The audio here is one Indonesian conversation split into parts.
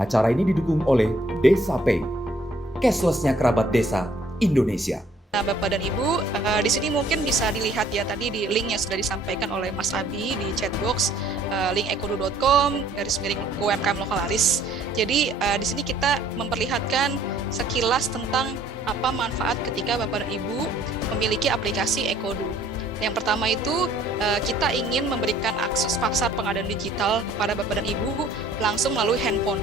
Acara ini didukung oleh Desa Pay, cashless-nya kerabat desa Indonesia. Nah, Bapak dan Ibu, di sini mungkin bisa dilihat ya tadi di link yang sudah disampaikan oleh Mas Abi di chatbox, link ekodu.com/UMKM Lokalaris. Jadi di sini kita memperlihatkan sekilas tentang apa manfaat ketika Bapak dan Ibu memiliki aplikasi Ekodu. Yang pertama itu kita ingin memberikan akses pasar pengadaan digital pada Bapak dan Ibu langsung melalui handphone.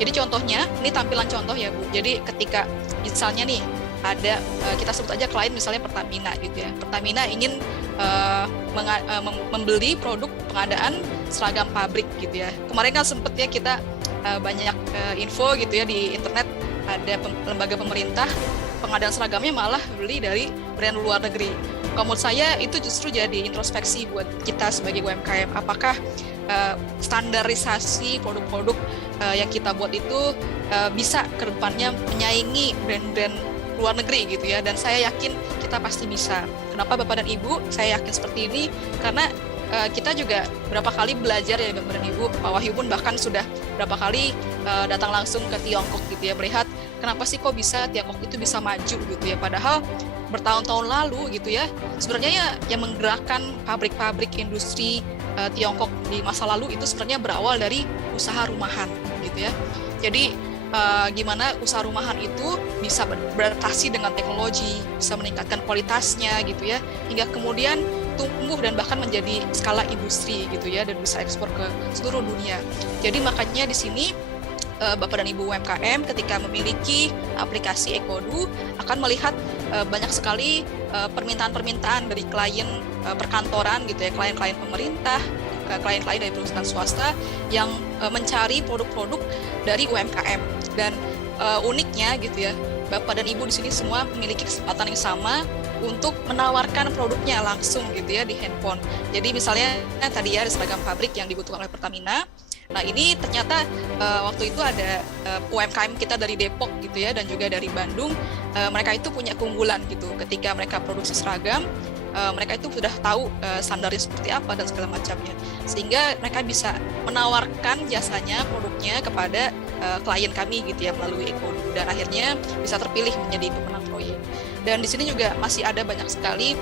Jadi contohnya, ini tampilan contoh ya Bu. Jadi ketika misalnya nih ada kita sebut aja klien misalnya Pertamina gitu ya. Pertamina ingin membeli produk pengadaan seragam pabrik gitu ya. Kemarin kan sempet ya kita banyak info gitu ya di internet, ada lembaga pemerintah pengadaan seragamnya malah beli dari brand luar negeri. Kalau menurut saya itu justru jadi introspeksi buat kita sebagai UMKM. Apakah standarisasi produk-produk yang kita buat itu bisa ke depannya menyaingi brand-brand luar negeri gitu ya. Dan saya yakin kita pasti bisa. Kenapa Bapak dan Ibu saya yakin seperti ini? Karena kita juga berapa kali belajar ya Bapak dan Ibu. Pak Wahyu pun bahkan sudah berapa kali datang langsung ke Tiongkok gitu ya, melihat kenapa sih kok bisa Tiongkok itu bisa maju gitu ya. Padahal bertahun-tahun lalu gitu ya, sebenarnya ya yang menggerakkan pabrik-pabrik industri Tiongkok di masa lalu itu sebenarnya berawal dari usaha rumahan gitu ya. Jadi gimana usaha rumahan itu bisa beradaptasi dengan teknologi, bisa meningkatkan kualitasnya gitu ya, hingga kemudian tumbuh dan bahkan menjadi skala industri gitu ya, dan bisa ekspor ke seluruh dunia. Jadi makanya di sini Bapak dan Ibu UMKM ketika memiliki aplikasi Ekodu akan melihat banyak sekali permintaan-permintaan dari klien perkantoran gitu ya, klien-klien pemerintah, klien-klien dari perusahaan swasta yang mencari produk-produk dari UMKM. Dan uniknya gitu ya, Bapak dan Ibu di sini semua memiliki kesempatan yang sama untuk menawarkan produknya langsung gitu ya di handphone. Jadi misalnya tadi ya ada seragam pabrik yang dibutuhkan oleh Pertamina. Nah ini ternyata waktu itu ada UMKM kita dari Depok gitu ya, dan juga dari Bandung. Mereka itu punya keunggulan gitu ketika mereka produksi seragam. Mereka itu sudah tahu standarnya seperti apa dan segala macamnya, sehingga mereka bisa menawarkan jasanya, produknya kepada klien kami gitu ya melalui Ekodu, dan akhirnya bisa terpilih menjadi pemenang proyek. Dan di sini juga masih ada banyak sekali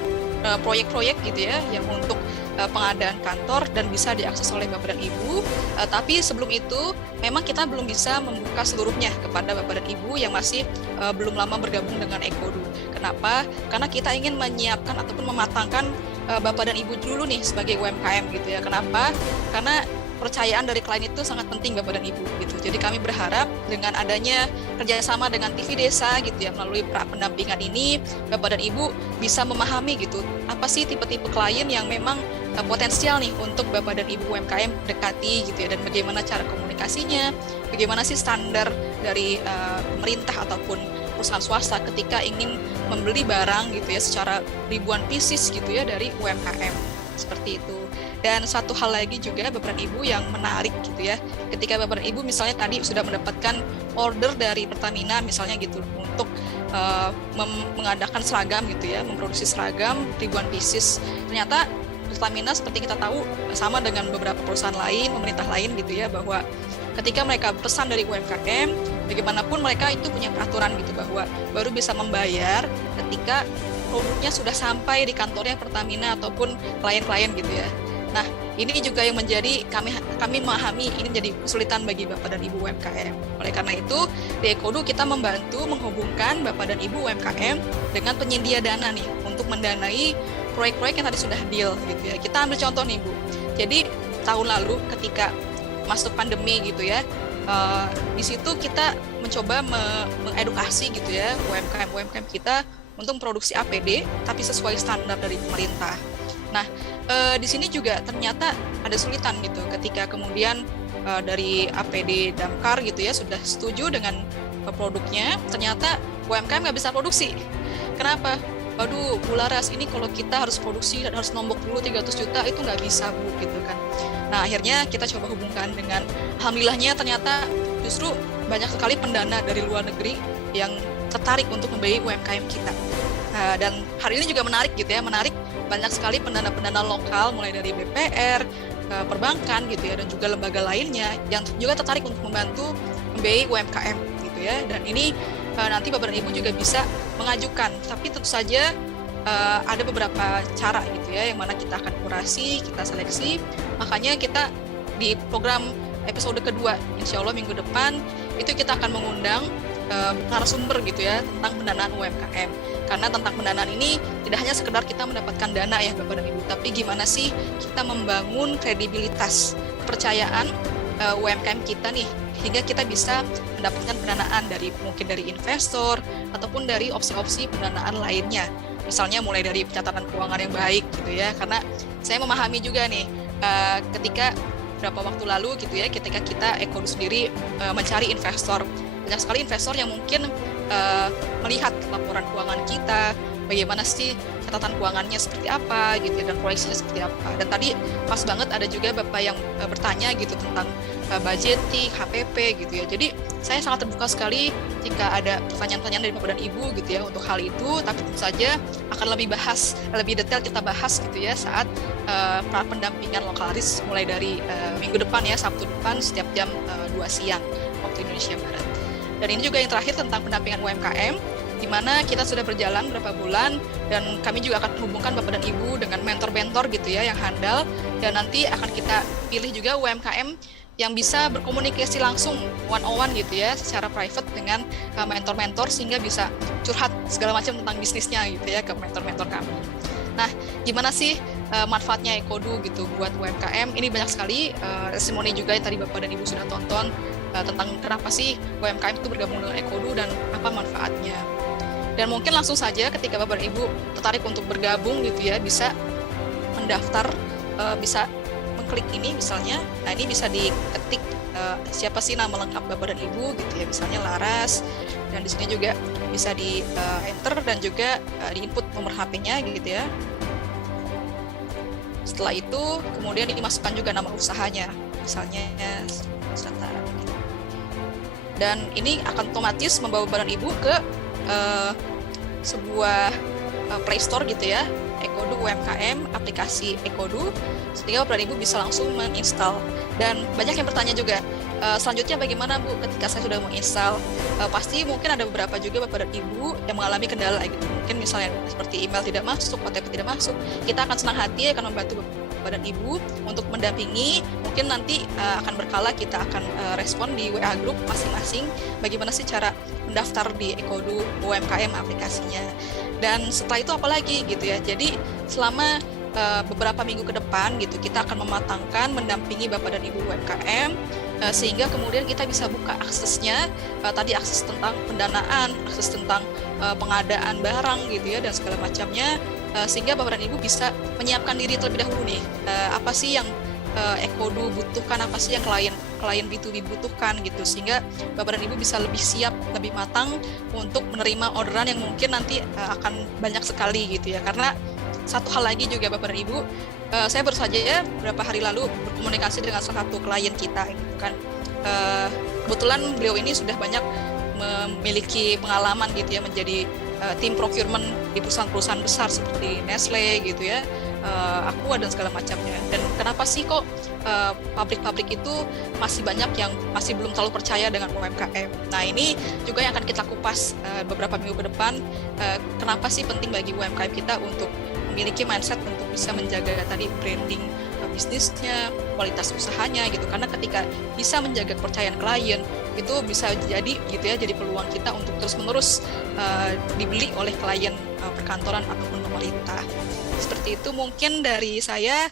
proyek-proyek gitu ya yang untuk pengadaan kantor dan bisa diakses oleh Bapak dan Ibu. Tapi sebelum itu memang kita belum bisa membuka seluruhnya kepada Bapak dan Ibu yang masih belum lama bergabung dengan Ekodu. Kenapa? Karena kita ingin menyiapkan ataupun mematangkan Bapak dan Ibu dulu nih sebagai UMKM gitu ya. Kenapa? Karena percayaan dari klien itu sangat penting Bapak dan Ibu gitu. Jadi kami berharap dengan adanya kerjasama dengan TV Desa gitu ya, melalui pendampingan ini Bapak dan Ibu bisa memahami gitu apa sih tipe-tipe klien yang memang potensial nih untuk Bapak dan Ibu UMKM dekati gitu ya, dan bagaimana cara komunikasinya, bagaimana sih standar dari pemerintah ataupun perusahaan swasta ketika ingin membeli barang gitu ya secara ribuan pieces gitu ya dari UMKM seperti itu. Dan satu hal lagi juga Bapak dan Ibu yang menarik gitu ya, ketika Bapak dan Ibu misalnya tadi sudah mendapatkan order dari Pertamina misalnya gitu untuk mengadakan seragam gitu ya, memproduksi seragam ribuan pieces. Ternyata Pertamina seperti kita tahu sama dengan beberapa perusahaan lain, pemerintah lain gitu ya, bahwa ketika mereka pesan dari UMKM, bagaimanapun mereka itu punya peraturan gitu bahwa baru bisa membayar ketika produknya sudah sampai di kantornya Pertamina ataupun klien-klien gitu ya. Nah, ini juga yang menjadi kami memahami ini menjadi kesulitan bagi Bapak dan Ibu UMKM. Oleh karena itu, di Ekodu kita membantu menghubungkan Bapak dan Ibu UMKM dengan penyedia dana nih untuk mendanai proyek-proyek yang tadi sudah deal gitu ya. Kita ambil contoh nih Bu. Jadi tahun lalu ketika masuk pandemi gitu ya, di situ kita mencoba mengedukasi gitu ya UMKM kita untuk produksi APD tapi sesuai standar dari pemerintah. Nah, di sini juga ternyata ada kesulitan gitu ketika kemudian dari APD Damkar gitu ya sudah setuju dengan produknya, ternyata UMKM nggak bisa produksi. Kenapa? Waduh, Bu Laras, ini kalau kita harus produksi dan harus nombok dulu 300 juta itu nggak bisa Bu gitu kan. Nah akhirnya kita coba hubungkan dengan, alhamdulillahnya ternyata justru banyak sekali pendana dari luar negeri yang tertarik untuk membeli UMKM kita. Dan hari ini juga menarik gitu ya, banyak sekali pendana-pendana lokal mulai dari BPR, perbankan gitu ya, dan juga lembaga lainnya yang juga tertarik untuk membantu MBA UMKM gitu ya. Dan ini nanti Bapak dan Ibu juga bisa mengajukan, tapi tentu saja ada beberapa cara gitu ya, yang mana kita akan kurasi, kita seleksi. Makanya kita di program episode kedua, insya Allah minggu depan, itu kita akan mengundang narasumber gitu ya, tentang pendanaan UMKM. Karena tentang pendanaan ini tidak hanya sekedar kita mendapatkan dana ya Bapak dan Ibu, tapi gimana sih kita membangun kredibilitas, kepercayaan UMKM kita nih, hingga kita bisa mendapatkan pendanaan mungkin dari investor, ataupun dari opsi-opsi pendanaan lainnya. Misalnya mulai dari pencatatan keuangan yang baik gitu ya, karena saya memahami juga nih, ketika beberapa waktu lalu gitu ya, ketika kita Ekodu sendiri mencari investor, banyak sekali investor yang mungkin melihat laporan keuangan kita, bagaimana sih catatan keuangannya seperti apa gitu ya, dan proyeksinya seperti apa. Dan tadi pas banget ada juga Bapak yang bertanya gitu tentang budgeting, HPP gitu ya. Jadi saya sangat terbuka sekali jika ada pertanyaan-pertanyaan dari Bapak dan Ibu gitu ya untuk hal itu, tapi tentu saja akan lebih detail kita bahas gitu ya saat pendampingan lokalaris mulai dari minggu depan ya, Sabtu depan setiap jam 2 siang waktu Indonesia Barat. Dan ini juga yang terakhir tentang pendampingan UMKM, di mana kita sudah berjalan beberapa bulan, dan kami juga akan menghubungkan Bapak dan Ibu dengan mentor-mentor gitu ya yang handal, dan nanti akan kita pilih juga UMKM yang bisa berkomunikasi langsung one-on-one gitu ya, secara private dengan mentor-mentor, sehingga bisa curhat segala macam tentang bisnisnya gitu ya ke mentor-mentor kami. Nah, gimana sih manfaatnya Ekodu gitu buat UMKM? Ini banyak sekali testimoni juga yang tadi Bapak dan Ibu sudah tonton tentang kenapa sih UMKM itu bergabung dengan Ekodu dan apa manfaatnya. Dan mungkin langsung saja ketika Bapak dan Ibu tertarik untuk bergabung gitu ya, bisa mendaftar, bisa mengklik ini misalnya. Nah, ini bisa diketik siapa sih nama lengkap Bapak dan Ibu gitu ya, misalnya Laras, dan di sini juga bisa di enter dan juga di input nomor HP-nya gitu ya. Setelah itu kemudian dimasukkan juga nama usahanya, misalnya Nusantara. Dan ini akan otomatis membawa Bapak dan Ibu ke sebuah Play Store gitu ya, Ekodu UMKM, aplikasi Ekodu, sehingga Bapak dan Ibu bisa langsung menginstal. Dan banyak yang bertanya juga, selanjutnya bagaimana Bu ketika saya sudah menginstal? Pasti mungkin ada beberapa juga Bapak dan Ibu yang mengalami kendala gitu. Mungkin misalnya seperti email tidak masuk, OTP tidak masuk. Kita akan senang hati akan membantu Bapak dan Ibu untuk mendampingi. Mungkin nanti akan berkala kita akan respon di WA group masing-masing bagaimana sih cara mendaftar di Ekodu UMKM aplikasinya. Dan setelah itu apalagi gitu ya. Jadi selama beberapa minggu ke depan gitu kita akan mematangkan mendampingi Bapak dan Ibu UMKM sehingga kemudian kita bisa buka aksesnya, tadi akses tentang pendanaan, akses tentang pengadaan barang gitu ya dan segala macamnya, sehingga Bapak dan Ibu bisa menyiapkan diri terlebih dahulu nih, apa sih yang Ekodu butuhkan, apa sih yang klien B2B butuhkan gitu, sehingga Bapak dan Ibu bisa lebih siap, lebih matang untuk menerima orderan yang mungkin nanti akan banyak sekali gitu ya. Karena satu hal lagi juga Bapak dan Ibu, saya baru saja ya beberapa hari lalu berkomunikasi dengan salah satu klien kita gitu kan. Kebetulan beliau ini sudah banyak memiliki pengalaman gitu ya menjadi tim procurement di perusahaan-perusahaan besar seperti Nestle gitu ya, Aqua dan segala macamnya. Dan kenapa sih kok pabrik-pabrik itu masih banyak yang masih belum terlalu percaya dengan UMKM? Nah, ini juga yang akan kita kupas beberapa minggu ke depan. Kenapa sih penting bagi UMKM kita untuk memiliki mindset untuk bisa menjaga tadi branding bisnisnya, kualitas usahanya gitu. Karena ketika bisa menjaga kepercayaan klien, itu bisa jadi gitu ya, jadi peluang kita untuk terus-menerus dibeli oleh klien perkantoran ataupun pemerintah. Seperti itu mungkin dari saya.